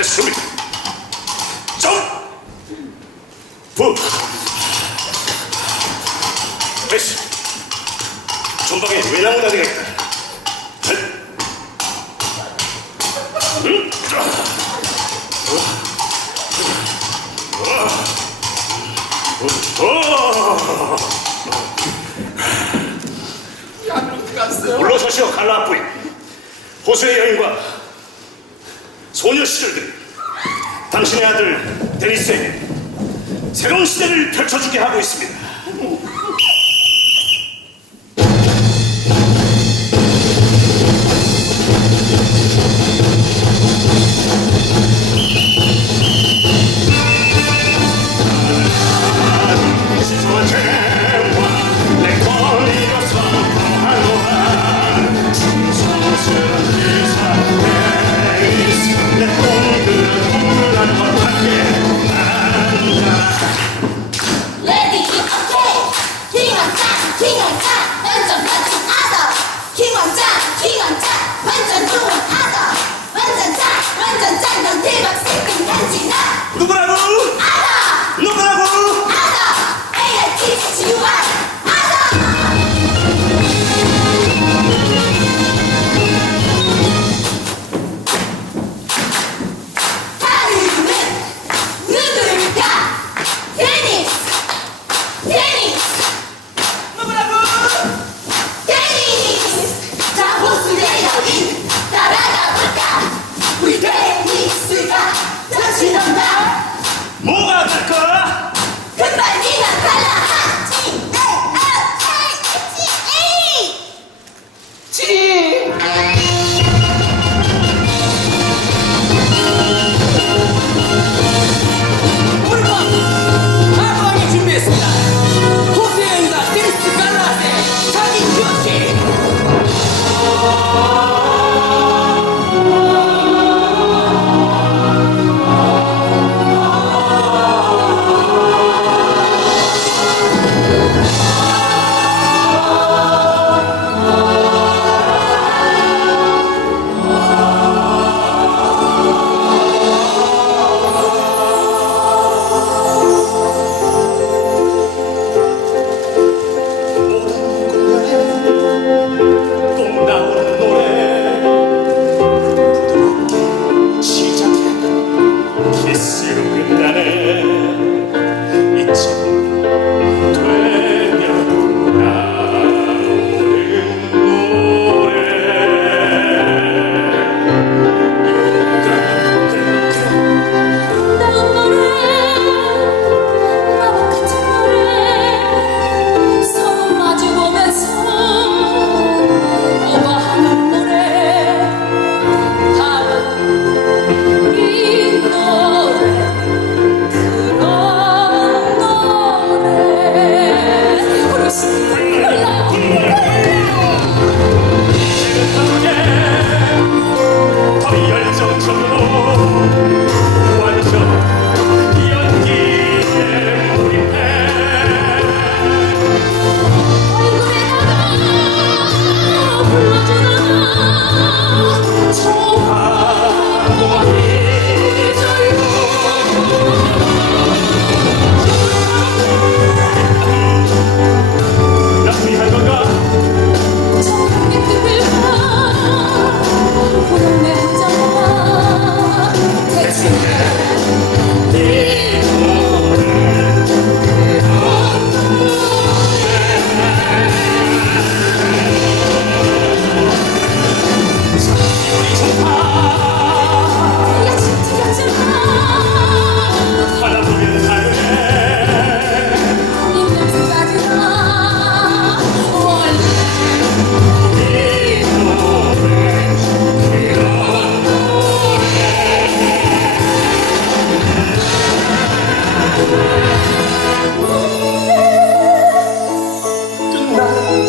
됐습니다. 부 됐어. 전방에 외나무 다리가 있다. 물러서시오 갈라부인. 호수의 여인과 소녀 시절들, 당신의 아들 데니스에게 새로운 시대를 펼쳐주게 하고 있습니다.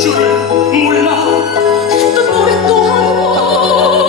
줄을 몰라. 했던 노래 또 하고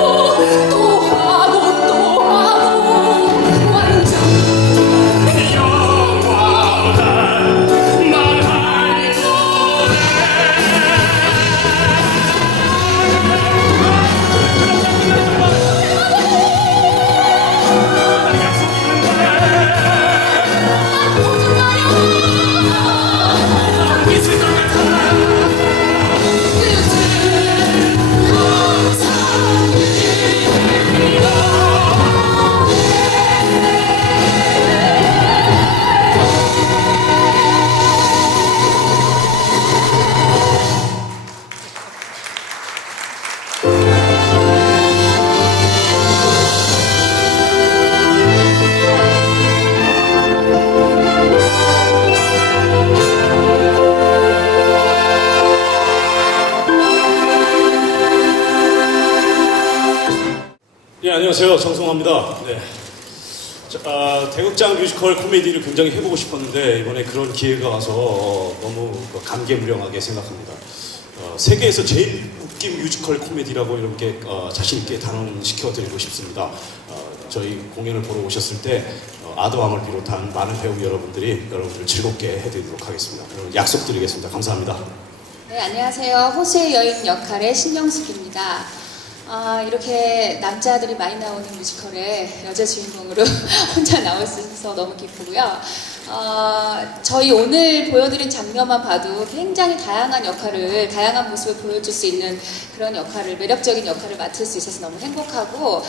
예, 안녕하세요. 정성화입니다. 네. 대극장 뮤지컬 코미디를 굉장히 해보고 싶었는데 이번에 그런 기회가 와서 너무 감개무량하게 생각합니다. 세계에서 제일 웃긴 뮤지컬 코미디라고 이렇게 자신있게 단언시켜드리고 싶습니다. 저희 공연을 보러 오셨을 때 아드왕을 비롯한 많은 배우 여러분들이 여러분들을 즐겁게 해드리도록 하겠습니다. 약속드리겠습니다. 감사합니다. 네, 안녕하세요. 호수의 여인 역할의 신명숙입니다. 이렇게 남자들이 많이 나오는 뮤지컬에 여자 주인공으로 혼자 나올 수 있어서 너무 기쁘고요. 저희 오늘 보여드린 장면만 봐도 굉장히 다양한 모습을 보여줄 수 있는 그런 매력적인 역할을 맡을 수 있어서 너무 행복하고,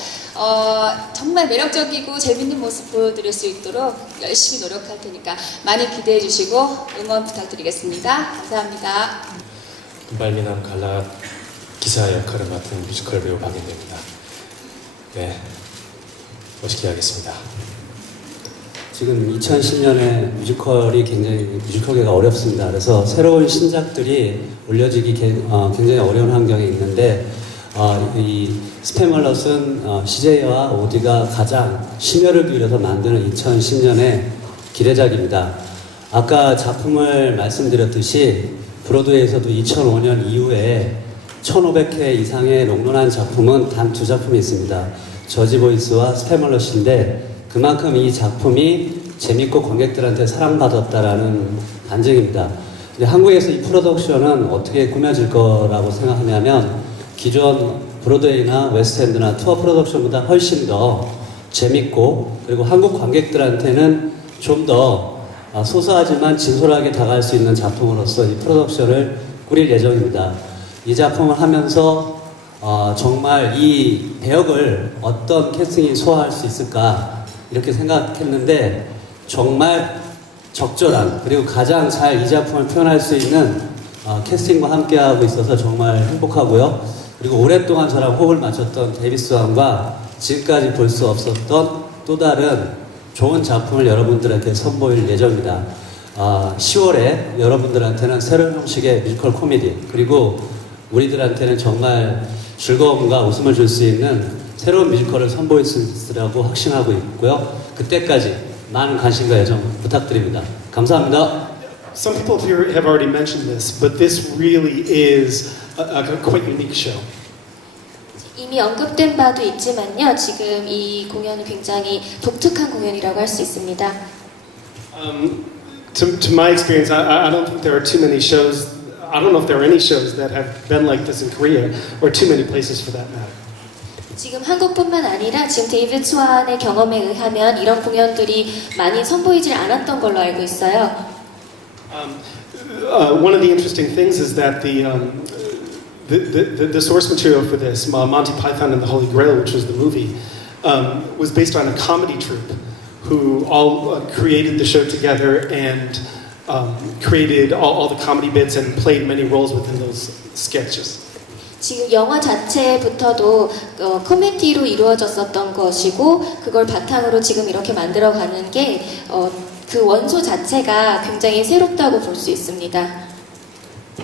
정말 매력적이고 재밌는 모습 보여드릴 수 있도록 열심히 노력할 테니까 많이 기대해 주시고 응원 부탁드리겠습니다. 감사합니다. 금발미남 갈라 기사 역할을 맡은 뮤지컬 배우 박윤대입니다. 네, 멋있게 하겠습니다. 지금 2010년에 뮤지컬계가 어렵습니다. 그래서 새로운 신작들이 올려지기 굉장히 어려운 환경에 있는데, 이 스팸어랏은 CJ와 OD가 가장 심혈을 기울여서 만드는 2010년의 기대작입니다. 아까 작품을 말씀드렸듯이 브로드웨이에서도 2005년 이후에 1500회 이상의 롱런한 작품은 단 2작품이 있습니다. 저지보이스와 스팸어럿인데, 그만큼 이 작품이 재밌고 관객들한테 사랑받았다라는 반증입니다. 근데 한국에서 이 프로덕션은 어떻게 꾸며질 거라고 생각하냐면, 기존 브로드웨이나 웨스트엔드나 투어 프로덕션보다 훨씬 더 재밌고, 그리고 한국 관객들한테는 좀 더 소소하지만 진솔하게 다가갈 수 있는 작품으로서 이 프로덕션을 꾸릴 예정입니다. 이 작품을 하면서 정말 이 배역을 어떤 캐스팅이 소화할 수 있을까 이렇게 생각했는데, 정말 적절한, 그리고 가장 잘 이 작품을 표현할 수 있는 캐스팅과 함께하고 있어서 정말 행복하고요. 그리고 오랫동안 저랑 호흡을 맞췄던 데이비드 왕과 지금까지 볼 수 없었던 또 다른 좋은 작품을 여러분들한테 선보일 예정입니다. 10월에 여러분들한테는 새로운 형식의 뮤지컬 코미디, 그리고 우리들한테는 정말 즐거움과 웃음을 줄 수 있는 새로운 뮤지컬을 선보일 수 있으라고 확신하고 있고요. 그때까지 많은 관심과 애정 부탁드립니다. 감사합니다. Some people here have already mentioned this, but this really is a quite unique show. 이미 언급된 바도 있지만요, 지금 이 공연은 굉장히 독특한 공연이라고 할 수 있습니다. To my experience, I don't think there are too many shows. I don't know if there are any shows that have been like this in Korea, or too many places for that matter. 지금 한국뿐만 아니라 지금 데이비드 스완의 경험에 의하면 이런 공연들이 많이 선보이질 않았던 걸로 알고 있어요. One of the interesting things is that the source material for this, Monty Python and the Holy Grail, which was the movie, was based on a comedy troupe who all created the show together and created all the comedy bits and played many roles within those sketches. 지금 영화 자체부터도 코미디로 이루어졌었던 것이고, 그걸 바탕으로 지금 이렇게 만들어가는 게 그 원소 자체가 굉장히 새롭다고 볼 수 있습니다.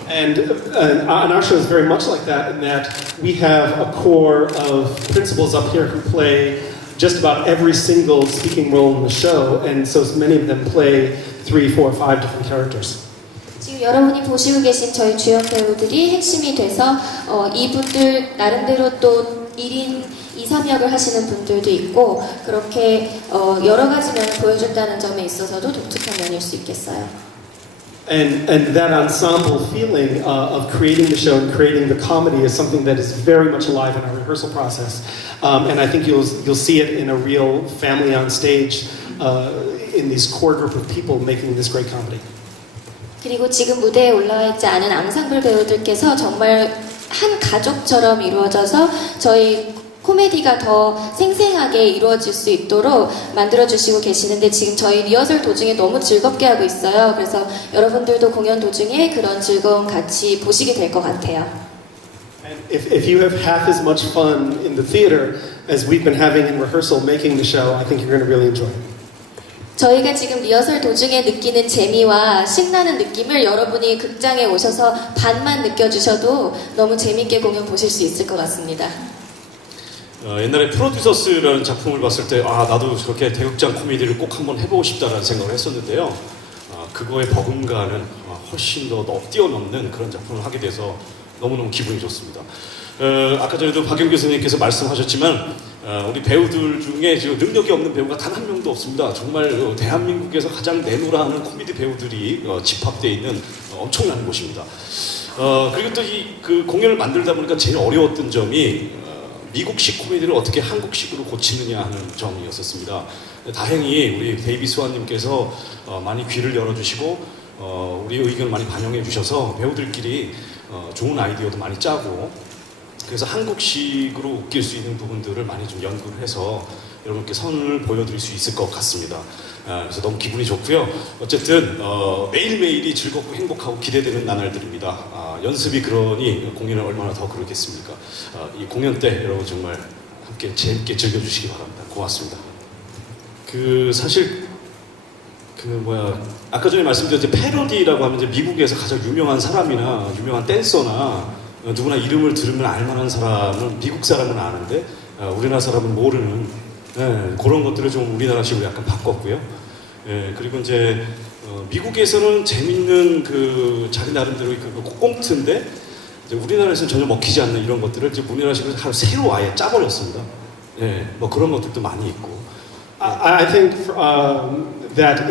And our show is very much like that, in that we have a core of principals up here who play just about every single speaking role in the show, and so many of them play 3, 4, 5 different characters. 지금 여러분이 보시고 계신 저희 주연 배우들이 핵심이 돼서 이분들 나름대로 또 1인 2, 3역을 하시는 분들도 있고, 그렇게 여러 가지 면을 보여준다는 점에 있어서도 독특한 면일 수 있겠어요. And that ensemble feeling of creating the show and creating the comedy is something that is very much alive in our rehearsal process. And I think you'll see it in a real family on stage, in this core group of people making this great comedy. 그리고 지금 무대에 올라와 있지 않은 앙상블 배우들께서 정말 한 가족처럼 이루어져서 저희 코미디가 더 생생하게 이루어질 수 있도록 만들어주시고 계시는데, 지금 저희 리허설 도중에 너무 즐겁게 하고 있어요. 그래서 여러분들도 공연 도중에 그런 즐거움 같이 보시게 될 것 같아요. And if you have half as much fun in the theater as we've been having in rehearsal making the show, I think you're going to really enjoy it. 저희가 지금 리허설 도중에 느끼는 재미와 신나는 느낌을 여러분이 극장에 오셔서 반만 느껴주셔도 너무 재밌게 공연 보실 수 있을 것 같습니다. 옛날에 프로듀서스라는 작품을 봤을 때 나도 저렇게 대극장 코미디를 꼭 한번 해보고 싶다라는 생각을 했었는데요. 그거에 버금가는 훨씬 더 뛰어넘는 그런 작품을 하게 돼서 너무너무 기분이 좋습니다. 아까 전에도 박영 교수님께서 말씀하셨지만 우리 배우들 중에 지금 능력이 없는 배우가 단 한 명도 없습니다. 정말 대한민국에서 가장 내노라 하는 코미디 배우들이 집합되어 있는 엄청난 곳입니다. 그리고 또 그 공연을 만들다 보니까 제일 어려웠던 점이 미국식 코미디를 어떻게 한국식으로 고치느냐 하는 점이었었습니다. 다행히 우리 데이비드 수아님께서 많이 귀를 열어주시고 우리 의견을 많이 반영해 주셔서 배우들끼리 좋은 아이디어도 많이 짜고 그래서 한국식으로 웃길 수 있는 부분들을 많이 좀 연구를 해서 여러분께 선을 보여드릴 수 있을 것 같습니다. 그래서 너무 기분이 좋고요. 어쨌든 매일매일이 즐겁고 행복하고 기대되는 나날들입니다. 연습이 그러니 공연을 얼마나 더 그러겠습니까? 이 공연 때 여러분 정말 함께 재밌게 즐겨주시기 바랍니다. 고맙습니다. 사실 아까 전에 말씀드렸듯이 패러디라고 하면 이제 미국에서 가장 유명한 사람이나 유명한 댄서나 누구나 이름을 들으면 알만한 사람은 미국 사람은 아는데 우리나라 사람은 모르는 그런 것들을 좀 우리나라식으로 약간 바꿨고요. 그리고 이제 미국에서는 재밌는 자기 나름대로 꽁트인데 이제 우리나라에서는 전혀 먹히지 않는 이런 것들을 이제 우리나라식으로 새로 아예 짜버렸습니다. 뭐 그런 것들도 많이 있고. I think that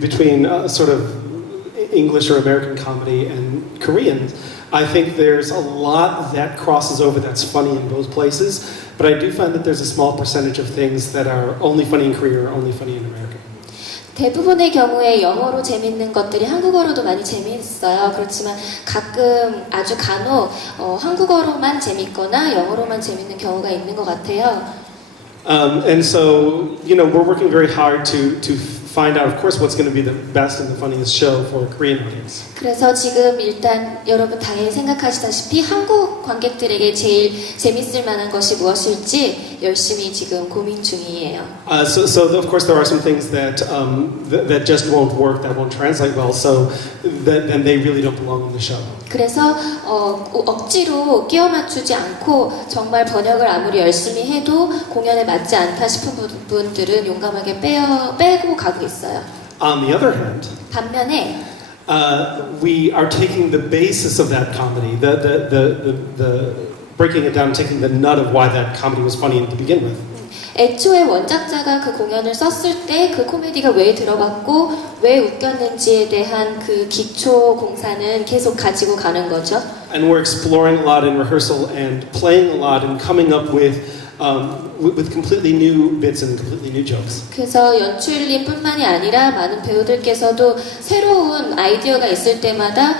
between sort of English or American comedy and Korean, I think there's a lot that crosses over that's funny in both places, but I do find that there's a small percentage of things that are only funny in Korea or only funny in America. 대부분의 경우에 영어로 재밌는 것들이 한국어로도 많이 재미있어요. 그렇지만 가끔 아주 간혹 한국어로만 재밌거나 영어로만 재밌는 경우가 있는 것 같아요. And so, we're working very hard to find out, of course, what's going to be the best and the funniest show for a Korean audience. 그래서 지금 일단 여러분 당연히 생각하시다시피 한국 관객들에게 제일 재밌을 만한 것이 무엇일지 열심히 지금 고민 중이에요. So of course there are some things that that just won't work, that won't translate well, so then they really don't belong on the show. 그래서 억지로 끼워 맞추지 않고 정말 번역을 아무리 열심히 해도 공연에 맞지 않다 싶은 분들은 용감하게 빼고 가고 있어요. On the other hand, 반면에 we are taking the basis of that comedy, the breaking it down, taking the nut of why that comedy was funny to begin with. 애초에 원작자가 그 공연을 썼을 때 그 코미디가 왜 들어갔고 왜 웃겼는지에 대한 그 기초 공사는 계속 가지고 가는 거죠. And we're exploring a lot in rehearsal and playing a lot and coming up with completely new bits and completely new jokes. 그래서 연출님뿐만이 아니라 많은 배우들께서도 새로운 아이디어가 있을 때마다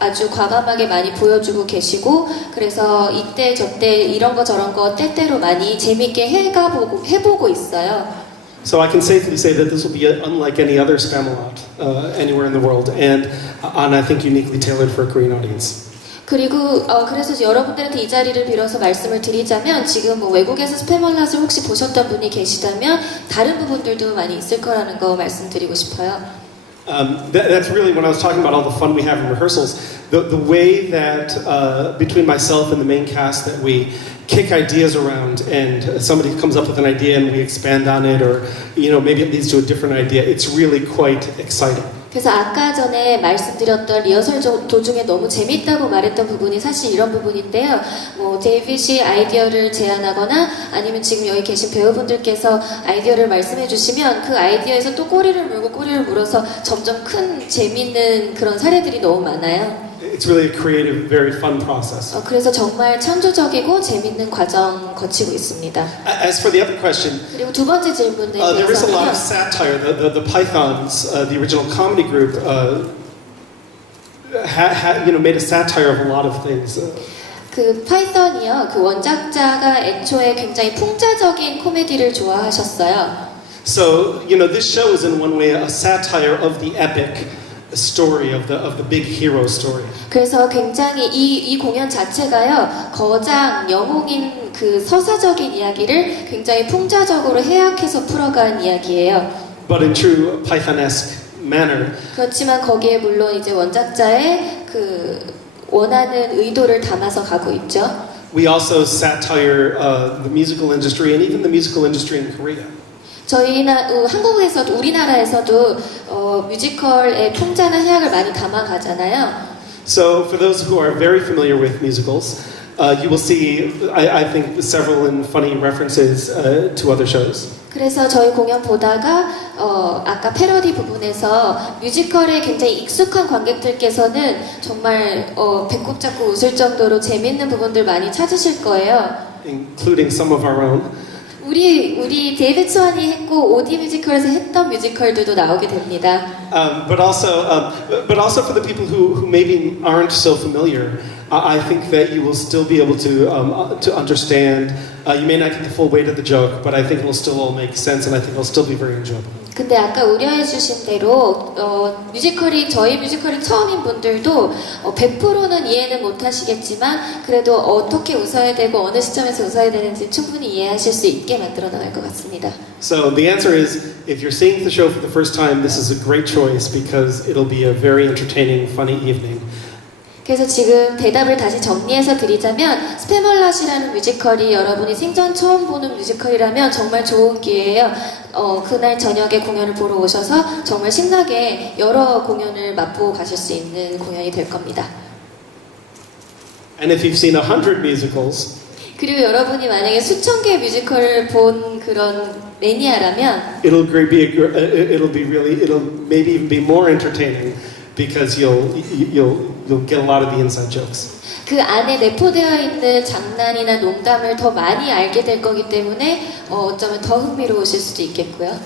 아주 과감하게 많이 보여주고 계시고 그래서 이때 저때 이런 거 저런 거 때때로 많이 재밌게 해보고 있어요. So I can safely say that this will be unlike any other 스팸어랏 anywhere in the world, and I think uniquely tailored for a Korean audience. 그리고 그래서 여러분들한테 이 자리를 빌어서 말씀을 드리자면 지금 외국에서 스팸어랏을 혹시 보셨던 분이 계시다면 다른 부분들도 많이 있을 거라는 거 말씀드리고 싶어요. That's really when I was talking about all the fun we have in rehearsals. The way that between myself and the main cast that we kick ideas around and somebody comes up with an idea and we expand on it, or maybe it leads to a different idea. It's really quite exciting. 그래서 아까 전에 말씀드렸던 리허설 도중에 너무 재밌다고 말했던 부분이 사실 이런 부분인데요. 데이비드이 아이디어를 제안하거나 아니면 지금 여기 계신 배우분들께서 아이디어를 말씀해 주시면 그 아이디어에서 또 꼬리를 물어서 점점 큰 재밌는 그런 사례들이 너무 많아요. It's really a creative, very fun process. 그래서 정말 창조적이고 재밌는 과정 거치고 있습니다. As for the other question, 그리고 두 번째 질문에 there is a lot 대해서는요. of satire. The Pythons, the original comedy group, made a satire of a lot of things. 그 파이썬이요. 그 원작자가 애초에 굉장히 풍자적인 코미디를 좋아하셨어요. So this show is in one way a satire of the epic story of the big hero story. 그래서 굉장히 이 공연 자체가요. 거장 영웅인 그 서사적인 이야기를 굉장히 풍자적으로 해약해서 풀어간 이야기예요. But in true Python-esque manner. 그렇지만 거기에 물론 이제 원작자의 그 원하는 의도를 담아서 가고 있죠. We also satire the musical industry and even the musical industry in Korea. 한국에서도 우리나라에서도 뮤지컬의 풍자나 해악을 많이 담아가잖아요. So for those who are very familiar with musicals, you will see, I think, several and funny references to other shows. 그래서 저희 공연 보다가 아까 패러디 부분에서 뮤지컬에 굉장히 익숙한 관객들께서는 정말 배꼽 잡고 웃을 정도로 재밌는 부분들 많이 찾으실 거예요. Including some of our own. 우리 데이비드 스완이 했고 오디 뮤지컬에서 했던 뮤지컬들도 나오게 됩니다. But also for the people who maybe aren't so familiar, I think that you will still be able to understand. You may not get the full weight of the joke, but I think it will still all make sense, and I think it will still be very enjoyable. 근데 아까 우려해 주신 대로 저희 뮤지컬이 처음인 분들도 100%는 이해는 못 하시겠지만 그래도 어떻게 웃어야 되고 어느 시점에서 웃어야 되는지 충분히 이해하실 수 있게 만들어 나갈 것 같습니다. So the answer is, if you're seeing the show for the first time, this is a great choice because it'll be a very entertaining, funny evening. 그래서 지금 대답을 다시 정리해서 드리자면 스팸어랏이라는 뮤지컬이 여러분이 생전 처음 보는 뮤지컬이라면 정말 좋은 기회예요. 그날 저녁에 공연을 보러 오셔서 정말 신나게 여러 공연을 맛보고 가실 수 있는 공연이 될 겁니다. And if you've seen 100 musicals, 그리고 여러분이 만약에 수천 개의 뮤지컬을 본 그런 매니아라면 it'll maybe even be more entertaining because you'll get a lot of the inside jokes. 그 안에 내포되어 있는 장난이나 농담을 더 많이 알게 될 거기 때문에 어쩌면 더 흥미로우실 수도 있겠고요.